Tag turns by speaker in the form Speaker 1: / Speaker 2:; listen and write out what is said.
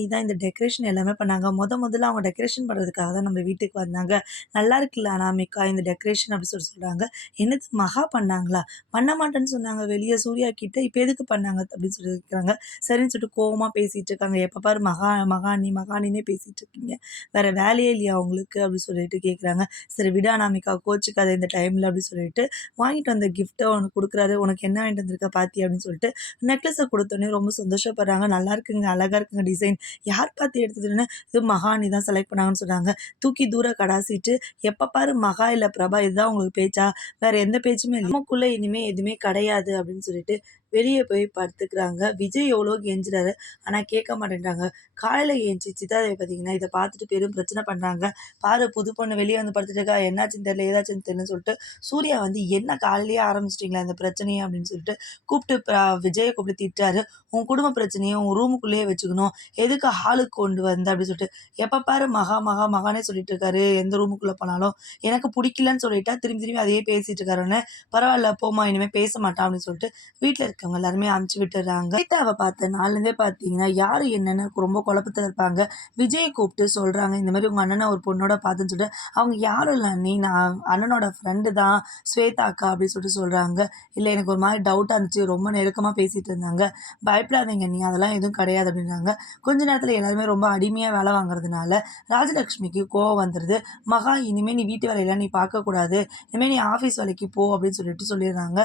Speaker 1: மகாராணி தான் இந்த டெக்கரேஷன் எல்லாமே பண்ணாங்க. முத முதல்ல அவங்க டெக்கரேஷன் பண்ணுறதுக்காக தான் நம்ம வீட்டுக்கு வந்தாங்க. நல்லா இருக்குல்ல அனாமிக்கா இந்த டெக்கரேஷன் அப்படின்னு சொல்லி சொல்கிறாங்க என்னது மகா பண்ணாங்களா? பண்ண மாட்டேன்னு சொன்னாங்க. வெளியே சூர்யா கிட்ட இப்போ எதுக்கு பண்ணாங்க அப்படின்னு சொல்லி இருக்கிறாங்க சரின்னு சொல்லிட்டு கோவமாக பேசிகிட்டு இருக்காங்க. எப்போ பாரு மகா மகாணி மகாணினே பேசிகிட்டு இருக்கீங்க. வேறு வேலையே இல்லையா அவங்களுக்கு அப்படின்னு சொல்லிட்டு கேட்குறாங்க சரி விட அனாமிக்கா கோச்சுக்காத இந்த டைமில் அப்படின்னு சொல்லிட்டு வாங்கிட்டு வந்த கிஃப்ட்டை உனக்கு கொடுக்குறாரு. உனக்கு என்ன வாங்கிட்டு வந்திருக்க பாத்தி அப்படின்னு சொல்லிட்டு நெக்லஸை கொடுத்தோன்னே ரொம்ப சந்தோஷப்படுறாங்க. நல்லா இருக்குங்க அழகாக இருக்குங்க டிசைன் யார் பார்த்து எடுத்ததுன்னு இது மகாணி தான் செலக்ட் பண்ணாங்கன்னு சொன்னாங்க தூக்கி தூர கடாசிட்டு எப்போ பாரு மகா இல்லை பிரபா இதுதான் உங்களுக்கு பேச்சா? வேற எந்த பேச்சுமே நமக்குள்ளே இனிமே எதுவுமே கிடையாது அப்படின்னு சொல்லிட்டு வெளியே போய் படுத்துக்கிறாங்க. விஜய் எவ்வளோ கெஞ்சுறாரு. ஆனால் கேட்க மாட்டேன்றாங்க. காலையில் ஏஞ்சி சித்தாதை பார்த்தீங்கன்னா இதை பார்த்துட்டு பெரும் பிரச்சனை பண்ணுறாங்க பாரு புது பொண்ணு வெளியே வந்து படுத்துட்டு இருக்கா. என்னாச்சுன்னு தெரியல ஏதாச்சுன்னு தெரியலன்னு சொல்லிட்டு சூர்யா வந்து என்ன காலையிலேயே ஆரம்பிச்சிட்டிங்களா இந்த பிரச்சனையை? அப்படின்னு சொல்லிட்டு கூப்பிட்டு விஜயை கூப்பிட்டு திட்டாரு உன் குடும்ப பிரச்சனையை உன் ரூமுக்குள்ளேயே வச்சுக்கணும். எதுக்கு ஹாலுக்கு கொண்டு வந்த? அப்படின்னு சொல்லிட்டு எப்போ பாரு மகா மகா மகானே சொல்லிட்டு இருக்காரு. எந்த ரூமுக்குள்ளே போனாலும். எனக்கு பிடிக்கலன்னு சொல்லிட்டா திரும்பி திரும்பி அதையே பேசிட்டு இருக்காருன்னு பரவாயில்ல போமா இனிமேல் பேச மாட்டான். அப்படின்னு சொல்லிட்டு வீட்டில் இருக்கவங்க எல்லாருமே அமுச்சு விட்டுறாங்க. சீதாவை பார்த்த நாள்லேருந்தே பார்த்தீங்கன்னா யார் என்னன்னு ரொம்ப குழப்பத்தில் இருப்பாங்க. விஜயை கூப்பிட்டு சொல்கிறாங்க இந்த மாதிரி உங்கள் அண்ணனை ஒரு பொண்ணோட பார்த்துன்னு சொல்லிட்டு. அவங்க யாரும் இல்லை நீ நான் அண்ணனோட ஃப்ரெண்டு தான் ஸ்வேதா அக்கா அப்படின்னு சொல்லிட்டு சொல்கிறாங்க இல்லை எனக்கு ஒரு மாதிரி டவுட்டாக இருந்துச்சு ரொம்ப நெருக்கமாக பேசிகிட்டு இருந்தாங்க. பயப்படாதீங்க நீ அதெல்லாம் எதுவும் கிடையாது அப்படின்றாங்க. கொஞ்ச நேரத்தில் எல்லாருமே ரொம்ப அடிமையாக வேலை வாங்குறதுனால ராஜலக்ஷ்மிக்கு கோவம் வந்துடுது மகா இனிமேல் நீ வீட்டு வேலையெல்லாம் நீ பார்க்கக்கூடாது. இனிமேல் நீ ஆஃபீஸ் வேலைக்கு போ அப்படின்னு சொல்லிட்டு சொல்லிடுறாங்க.